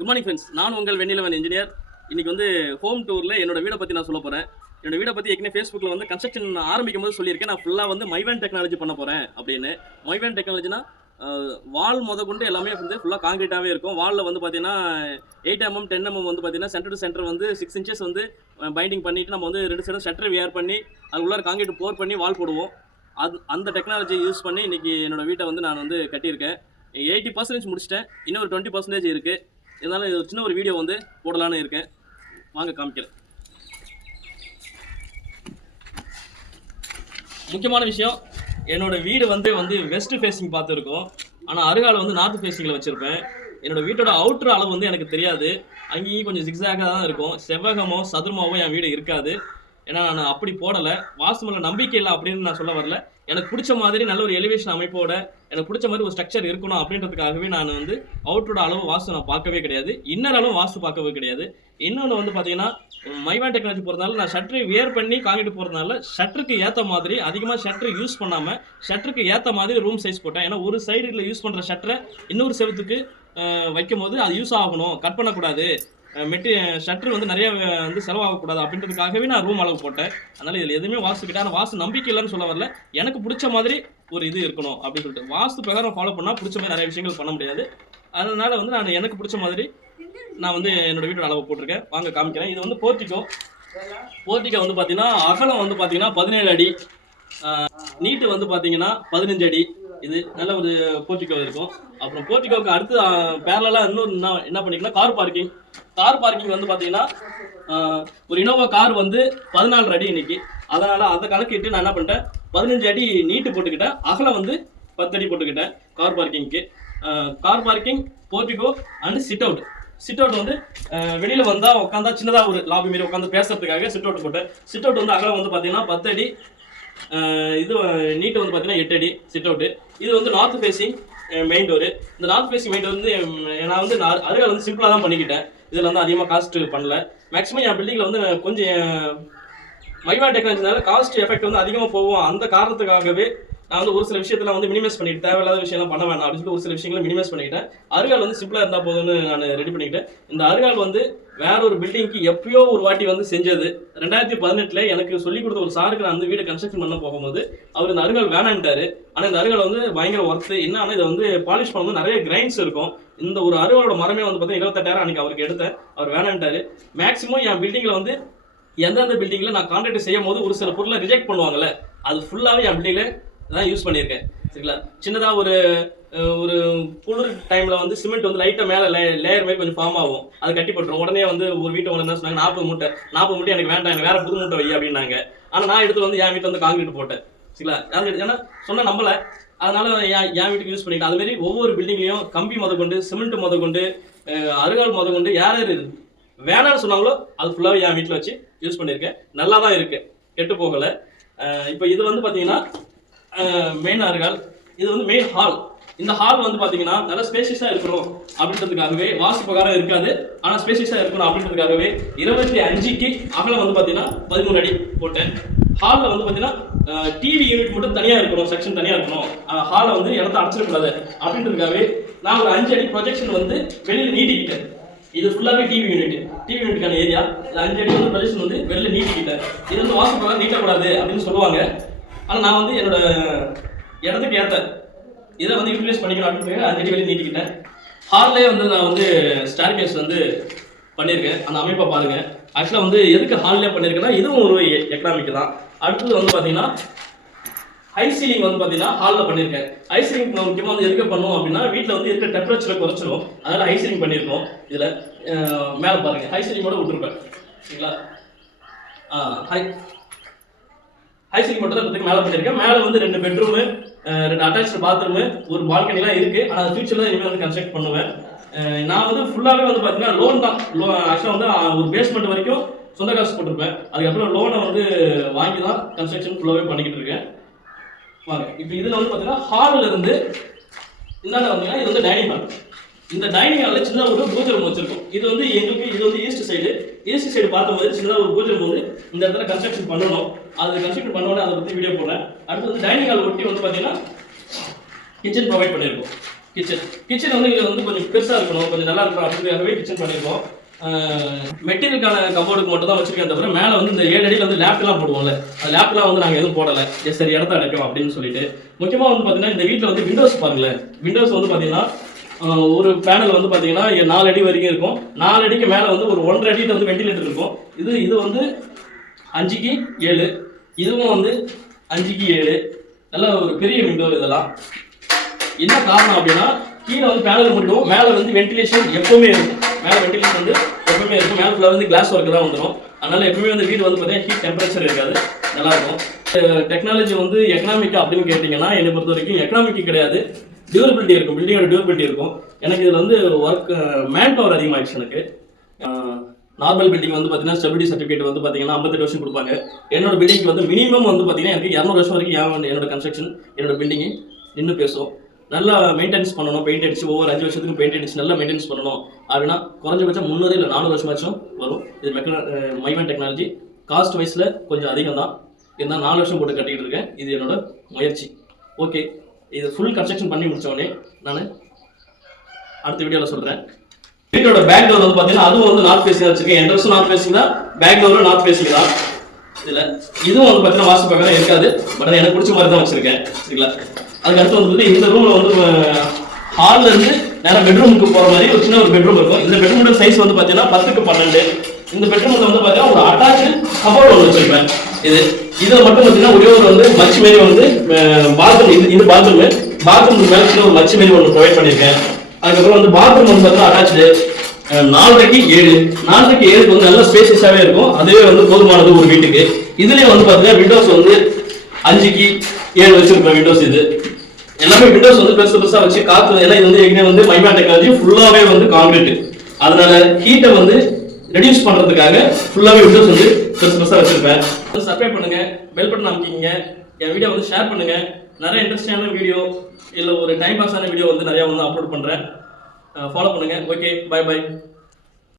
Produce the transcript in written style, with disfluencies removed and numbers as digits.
Good morning friends. நான் உங்கள் Vennilavan engineer. இன்னைக்கு வந்து ஹோம் டூரில் என்னோட வீடை பற்றி நான் சொல்ல போகிறேன். என்னோட வீடை பற்றி ஏற்கனவே ஃபேஸ்புக்கில் வந்து கன்ஸ்ட்ரக்ஷன் ஆரம்பிக்கும் போது சொல்லியிருக்கேன். நான் ஃபுல்லாக வந்து மைவேன் டெக்னாலஜி பண்ண போகிறேன் அப்படின்னு. மைவேன் டெக்னாலஜினா வால் கொண்டு எல்லாமே வந்து ஃபுல்லாக காங்கிரீட்டாகவே இருக்கும். வாலில் வந்து பார்த்தீங்கன்னா 8mm 10mm வந்து பார்த்தீங்கன்னா சென்டர் டு சென்டர் வந்து 6 inches வந்து பைண்டிங் பண்ணிவிட்டு நம்ம வந்து 2 சைடும் ஷட்டர் வியர் பண்ணி அது உள்ளார காங்கிரீட் போர் பண்ணி வால் போடுவோம். அந்த டெக்னாலஜி யூஸ் பண்ணி இன்றைக்கி என்னோடய வீட்டை வந்து நான் வந்து கட்டியிருக்கேன். 80% முடிச்சிட்டேன். இன்னும் ஒரு 20% இருக்குது. இதனால் இது சின்ன ஒரு வீடியோ வந்து போடலான்னு இருக்கேன். வாங்க காமிக்கிறேன். முக்கியமான விஷயம், என்னோடய வீடு வந்து வெஸ்ட் ஃபேஸிங் பார்த்துருக்கோம். ஆனால் அருகால் வந்து நார்த் ஃபேஸிங்கில் வச்சுருப்பேன். என்னோடய வீட்டோட அவுட்ரு அளவு வந்து எனக்கு தெரியாது. அங்கேயும் கொஞ்சம் ஜிக்ஸாக தான் இருக்கும். செவ்வகமோ சதுரமாவோ என் வீடு இருக்காது. ஏன்னா நான் அப்படி போடலை. வாஸ்து மேலே நம்பிக்கை இல்லை அப்படின்னு நான் சொல்ல வரல. எனக்கு பிடிச்ச மாதிரி நல்ல ஒரு எலிவேஷன் அமைப்போட எனக்கு பிடிச்ச மாதிரி ஒரு ஸ்ட்ரக்சர் இருக்கணும் அப்படின்றதுக்காகவே நான் வந்து அவுட்டரோட அளவு வாஸ்து நான் பார்க்கவே கிடையாது. இன்னர் அளவு வாஸ்து பார்க்கவே கிடையாது. இன்னொன்று வந்து பார்த்தீங்கன்னா மைவேன் டெக்னாலஜி போகிறதுனால நான் ஷட்டரை வியர் பண்ணி காங்கிட்டு போகிறதுனால ஷட்டருக்கு ஏற்ற மாதிரி அதிகமாக ஷட்டரை யூஸ் பண்ணாமல் ஷட்டருக்கு ஏற்ற மாதிரி ரூம் சைஸ் போட்டேன். ஏன்னா ஒரு சைடில் யூஸ் பண்ணுற ஷட்டரை இன்னொரு செவத்துக்கு வைக்கும் போது அது யூஸ் ஆகணும், கட் பண்ணக்கூடாது, ஷட்டர் வந்து நிறைய வந்து செலவாகக்கூடாது அப்படின்றதுக்காகவே நான் ரூம் அளவு போட்டேன். அதனால் இதில் எதுவுமே வாஸ்து கிட்ட ஆனால் வாஸ்து நம்பிக்கை இல்லைன்னு சொல்ல வரல. எனக்கு பிடிச்ச மாதிரி ஒரு இது இருக்கணும் அப்படின்னு சொல்லிட்டு வாஸ்து பிரகாரம் ஃபாலோ பண்ணால் பிடிச்ச மாதிரி நிறைய விஷயங்கள் பண்ண முடியாது. அதனால் வந்து நான் எனக்கு பிடிச்ச மாதிரி நான் வந்து என்னோடய வீட்டோட அளவு போட்டிருக்கேன். வாங்க காமிக்கிறேன். இது வந்து போர்ட்டிகோ வந்து பார்த்தீங்கன்னா அகலம் வந்து பார்த்தீங்கன்னா 17 அடி, நீட்டு வந்து பார்த்தீங்கன்னா 15 அடி. இது நல்ல ஒரு போர்ட்டிகோ இருக்கும். அப்புறம் போர்ட்டிகோவுக்கு அடுத்து பேரலாக இன்னொரு என்ன பண்ணிங்கன்னா கார் பார்க்கிங் வந்து பார்த்தீங்கன்னா ஒரு இனோவா கார் வந்து 14 அடி இன்னைக்கு. அதனால் அதை கணக்கிட்டு நான் என்ன பண்ணிட்டேன், 15 அடி நீட்டு போட்டுக்கிட்டேன், அகலம் வந்து 10 அடி போட்டுக்கிட்டேன் கார் பார்க்கிங்க்கு. Car parking, portico and sit out வந்து வெளியில் வந்தால் உட்காந்தா சின்னதாக ஒரு லாபி மாரி உட்காந்து பேசுறதுக்காக சிட் அவுட் போட்டேன். சிட் அவுட் வந்து அகலம் வந்து பார்த்தீங்கன்னா 10 அடி, இது நீட்டு வந்து பார்த்தீங்கன்னா 8 அடி சிட் அவுட்டு. இது வந்து நார்த் ஃபேஸிங் மெயின் டோரு. இந்த நார்த் ஃபேஸிங் மெயின் டோர் வந்து நான் வந்து அருகால் வந்து சிம்பிளாக தான் பண்ணிக்கிட்டேன். இதில் வந்து அதிகமாக காஸ்ட் பண்ணல. மேக்ஸிமம் என் பில்டிங்கில் வந்து கொஞ்சம் மைவேன் டெக்னாலஜினால காஸ்ட் எஃபெக்ட் வந்து அதிகமாக போகும். அந்த காரணத்துக்காகவே நான் வந்து ஒரு சில விஷயத்தெல்லாம் வந்து மினிமைஸ் பண்ணிட்டு தேவையில்லாத விஷயம்லாம் பண்ண வேணாம் அப்படின்னு சொல்லி ஒரு சில விஷயங்களை மினிமைஸ் பண்ணிக்கிட்டேன். அருகால் வந்து சிம்பிளாக இருந்தால் போதும்னு நான் ரெடி பண்ணிக்கிட்டேன். இந்த அருகால் வந்து வேற ஒரு பில்டிங்க்கு எப்பயோ ஒரு வாட்டி வந்து செஞ்சது. 2018 எனக்கு சொல்லிக் கொடுத்த ஒரு சாருக்கு நான் வந்து வீடு கன்ஸ்ட்ரக்ஷன் பண்ண போகும்போது அவர் இந்த அருகால் வேணான்ட்டாரு. ஆனால் இந்த அருகால் வந்து பயங்கர ஒர்த்து. என்னன்னா இதை வந்து பாலிஷ் பண்ணும்போது நிறைய கிரைன்ஸ் இருக்கும். இந்த ஒரு அருகாலோட மரமே வந்து பார்த்தீங்கன்னா 28,000 அன்னைக்கு அவருக்கு எடுத்தேன். அவர் வேணான்ட்டாரு. மேக்ஸிமம் என் பில்டிங்கில் வந்து எந்தெந்த பில்டிங்கில் நான் கான்ட்ராக்ட் செய்யும் போது ஒரு சில பொருளை ரிஜெக்ட் பண்ணுவாங்கல்ல, அது ஃபுல்லாகவே என் பில்டிங்கில் தான் யூஸ் பண்ணியிருக்கேன். சரிங்களா? சின்னதாக ஒரு குளிர் டைமில் வந்து சிமெண்ட் வந்து லைட்டாக மேலே லேயர் மாதிரி கொஞ்சம் ஃபார்ம் ஆகும். அது கட்டி போட்டுரும். உடனே வந்து ஒரு வீட்டை ஒன்று என்ன சொன்னாங்க, 40 மூட்டை எனக்கு வேண்டாம், எனக்கு வேறு புது மூட்டை வை அப்படின்னாங்க. ஆனால் நான் எடுத்து வந்து என் வீட்டில் வந்து காங்கிரீட் போட்டேன். சரிங்களா? அது ஏன்னா சொன்னால் நம்பலை. அதனால என் வீட்டுக்கு யூஸ் பண்ணிக்கிட்டேன். அதுமாரி ஒவ்வொரு பில்டிங்லையும் கம்பி கொண்டு சிமெண்ட் கொண்டு அருகால் கொண்டு யார் வேணான்னு சொன்னாங்களோ அது ஃபுல்லாகவே என் வீட்டில் வச்சு யூஸ் பண்ணியிருக்கேன். நல்லா தான் இருக்குது, கெட்டு போகலை. இப்போ இது வந்து பார்த்தீங்கன்னா மெயின் அருகால். இது வந்து மெயின் ஹால். இந்த ஹால் வந்து பார்த்தீங்கன்னா நல்லா ஸ்பேஷியஸாக இருக்கணும் அப்படின்றதுக்காகவே வாஸ்து பிரகாரம் இருக்காது, ஆனால் ஸ்பேஷியஸாக இருக்கணும் அப்படின்றதுக்காகவே 25க்கு அகலம் வந்து பார்த்தீங்கன்னா 13 அடி போட்டேன். ஹாலில் வந்து பார்த்தீங்கன்னா டிவி யூனிட் மட்டும் தனியாக இருக்கணும், செக்ஷன் தனியாக இருக்கணும். ஹாலை வந்து இடத்த அடைச்சிடக்கூடாது அப்படின்றதுக்காகவே நான் ஒரு 5 அடி ப்ரொஜெக்ஷன் வந்து வெளியில் நீட்டிக்கிட்டேன். இது ஃபுல்லாகவே டிவி யூனிட்டுக்கான ஏரியா. 5 அடி வந்து ப்ரொஜெக்ஷன் வந்து வெளியில் நீட்டிக்கிட்டேன். இது வந்து வாஸ்து பிரகாரம் நீட்டக்கூடாது அப்படின்னு சொல்லுவாங்க. ஆனால் நான் வந்து என்னோட இடத்துக்கு ஏற்ற இதை வந்து யூட்டிலைஸ் பண்ணிக்கணும் அப்படின்னு 5 அடி வெளியே நீட்டிக்கிட்டேன். ஹால்லே வந்து நான் வந்து ஸ்டேர்கேஸ் வந்து பண்ணியிருக்கேன். அந்த அமைப்பை பாருங்கள். ஆக்சுவலாக வந்து எதுக்கு ஹால்லே பண்ணியிருக்கேன்னா இதுவும் ஒரு எக்கனாமிக் தான். அடுத்தது வந்து பார்த்தீங்கன்னா ஹை சீலிங் வந்து பார்த்தீங்கன்னா ஹாலில் பண்ணியிருக்கேன். ஹை சீலிங் முக்கியமாக வந்து எதுக்கு பண்ணுவோம் அப்படின்னா வீட்டில் வந்து இருக்கிற டெம்பரேச்சரை குறைச்சிடும். அதனால் ஹை சீலிங் பண்ணியிருக்கோம். இதில் மேலே பாருங்கள், ஹை சீலிங்கோட விட்டுருப்பேன். சரிங்களா? ஹை சீலிங் மட்டும் தான் இப்போதைக்கு மேலே பண்ணியிருக்கேன். மேலே வந்து 2 பெட்ரூமு, 2 அட்டாச்சு பாத்ரூமு, ஒரு பால்கனிலாம் இருக்குது. ஆனால் அது ஃபியூச்சரில் இனிமேல் வந்து கன்ஸ்ட்ரக்ட் பண்ணுவேன். நான் வந்து ஃபுல்லாகவே வந்து பார்த்தீங்கன்னா லோன் தான். ஆக்சுவலாக வந்து ஒரு பேஸ்மெண்ட் வரைக்கும் சொந்த காசு போட்டிருப்பேன். அதுக்கப்புறம் லோனை வந்து வாங்கி தான் கன்ஸ்ட்ரக்ஷன் ஃபுல்லாகவே பண்ணிக்கிட்டு இருக்கேன். வாங்க இப்போ இதில் வந்து பார்த்தீங்கன்னா ஹாலில் இருந்து என்னென்ன வந்தீங்கன்னா இது வந்து டைனிங் ஹால். இந்த டைனிங் ஹாலில் சின்னதாக ஒரு பூஜை ரூம் வச்சிருக்கோம். இது வந்து எங்களுக்கு இது வந்து ஈஸ்ட் சைடு பார்க்கும்போது சின்னதாக ஒரு பூஜை ரூம் வந்து இந்த இடத்துல கன்ஸ்ட்ரக்ஷன் பண்ணணும். அது கன்ஸ்ட்ரக்ஷன் பண்ணோன்னே அதை பற்றி வீடியோ போடுறேன். அடுத்து வந்து டைனிங் ஹால் ஒட்டி வந்து பார்த்தீங்கன்னா கிச்சன் ப்ரொவைட் பண்ணியிருக்கோம். கிச்சன் வந்து இங்க வந்து கொஞ்சம் பெருசா இருக்கணும், கொஞ்சம் நல்லா இருக்கணும் அப்படிங்கிறதுக்காகவே கிச்சன் பண்ணிருக்கோம். மெட்டீரியலுக்கான கபோர்டுக்கு மட்டும் தான் வச்சிருக்கேன் தவிர மேலே வந்து இந்த 7 அடியில் வந்து லேப்லாம் போடுவோம்ல, அந்த லேப்லாம் வந்து நாங்கள் எதுவும் போடலை. சரி இடத்த அடைக்கும் அப்படின்னு சொல்லிட்டு. முக்கியமாக வந்து பார்த்தீங்கன்னா இந்த வீட்டில் வந்து விண்டோஸ் பாருங்களேன். விண்டோஸ் வந்து பார்த்தீங்கன்னா ஒரு பேனல் வந்து பார்த்தீங்கன்னா 4 அடி வரைக்கும் இருக்கும். 4 அடிக்கு மேலே வந்து ஒரு 1.5 அடியில் வந்து வெண்டிலேட்டர் இருக்கும். இது வந்து 5க்கு 7, இதுவும் வந்து 5க்கு 7. நல்ல ஒரு பெரிய விண்டோ இதெல்லாம். என்ன காரணம் அப்படின்னா கீழே வந்து பேனல் முடியும், மேலே வந்து வென்டிலேஷன் எப்பவுமே இருக்கும். மேலே வென்டிலேஷன் வந்து எப்பவுமே இருக்கும். மேலே ஃபுல்லாக வந்து கிளாஸ் ஒர்க்கு தான் வந்துடும். அதனால எப்பவுமே வந்து வீடு வந்து பார்த்தீங்கன்னா ஹீட் டெம்பரேச்சர் இருக்காது, நல்லா இருக்கும். டெக்னாலஜி வந்து எக்கனாமிக்கா அப்படின்னு கேட்டிங்கன்னா என்னை பொறுத்த வரைக்கும் எக்கனாமிக்கு கிடையாது, டியூரபிலிட்டி இருக்கும். பில்டிங்கோட டியூரபிலிட்டி இருக்கும். எனக்கு இதில் வந்து ஒர்க் மேன் பவர் அதிகமாகிடுச்சு எனக்கு. நார்மல் பில்டிங் வந்து பார்த்தீங்கன்னா ஸ்டெபிலிட்டி சர்டிஃபிகேட் வந்து பார்த்தீங்கன்னா 58 வருஷம் கொடுப்பாங்க. என்னோட பில்டிங் வந்து மினிமம் வந்து பார்த்தீங்கன்னா எனக்கு 200 வருஷம் வரைக்கும் என்னோட கன்ஸ்ட்ரக்ஷன் என்னோட பில்டிங்கு இன்னும் பேசும். நல்லா மெயின்டெனன்ஸ் பண்ணணும், பெயிண்ட் அடிச்சு ஒவ்வொரு 5 வருஷத்துக்கும் பெயிண்ட் அடிச்சு நல்லா மெயின்டெனன்ஸ் பண்ணணும் அப்படின்னா குறைஞ்சபட்சம் 300 இல்லை 400 வருஷமாச்சும் வரும். இது மைவன் டெக்னாலஜி. காஸ்ட் வைஸில் கொஞ்சம் அதிகம் தான், இருந்தால் 4 வருஷம் போட்டு கட்டிக்கிட்டு இருக்கேன். இது என்னோட முயற்சி. ஓகே, இது ஃபுல் கன்ஸ்ட்ரக்ஷன் பண்ணி முடித்தோடனே நான் அடுத்த வீடியோவில் சொல்கிறேன். வீட்டோட பேக் டோர் வந்து பார்த்தீங்கன்னா அதுவும் வந்து நார்த் ஃபேஸிங் வச்சிருக்கேன். என்ட்ரன்ஸும் நார்த் ஃபேஸிங் தான், பேக் டோரும் நார்த் ஃபேஸிங் தான். இதில் இதுவும் வந்து பார்த்தீங்கன்னா வாஸ்து பக்கம் இருக்காது, பட் எனக்கு பிடிச்ச மாதிரி தான் வச்சிருக்கேன். சரிங்களா? அதுக்கு அடுத்து வந்து இந்த ரூமில் வந்து ஹாலில் இருந்து நேரம் பெட்ரூமுக்கு போகிற மாதிரி ஒரு சின்ன ஒரு பெட்ரூம் இருக்கும். இந்த பெட்ரூமோட சைஸ் வந்து பார்த்தீங்கன்னா 10க்கு 12. இந்த பெட்ரூமில் வந்து பார்த்தீங்கன்னா ஒரு அட்டாச்சு கபோர்டு ஒன்று வச்சிருப்பேன். இதில் மட்டும் பார்த்தீங்கன்னா ஒரே ஒரு வந்து மச்சு மாரி வந்து பாத்ரூம், இந்த பாத்ரூம் மேலே ஒரு மச்சு மாரி ஒன்று ப்ரொவைட் பண்ணியிருக்கேன். அதுக்கப்புறம் வந்து பாத்ரூம் வந்து பார்த்தீங்கன்னா அட்டாச்சு 4க்கு 7. 4க்கு 7 வந்து நல்ல ஸ்பேசியஸாகவே இருக்கும். அதுவே வந்து போதுமானது ஒரு வீட்டுக்கு. இதுலேயே வந்து பார்த்தீங்கன்னா விண்டோஸ் வந்து 5க்கு 7 வச்சிருப்பேன். விண்டோஸ் இது எல்லாமே விண்டோஸ் வந்து பெருசா வச்சு காத்து, ஏன்னா இது வந்து எங்கே வந்து மைவன் டெக்னாலஜி ஃபுல்லாகவே வந்து காங்கிரீட். அதனால ஹீட்டை வந்து ரெடியூஸ் பண்ணுறதுக்காக ஃபுல்லாகவே விண்டோஸ் வந்து பெருசா வச்சிருப்பேன். சப்ஸ்கிரைப் பண்ணுங்க, பெல் பட்டன் அமைக்கிங்க, என் வீடியோ வந்து ஷேர் பண்ணுங்க. நிறைய இன்ட்ரெஸ்டிங்கான வீடியோ இல்லை ஒரு டைம் பாஸான வீடியோ வந்து நிறையா வந்து அப்லோட் பண்ணுறேன். ஃபாலோ பண்ணுங்க. Okay, by.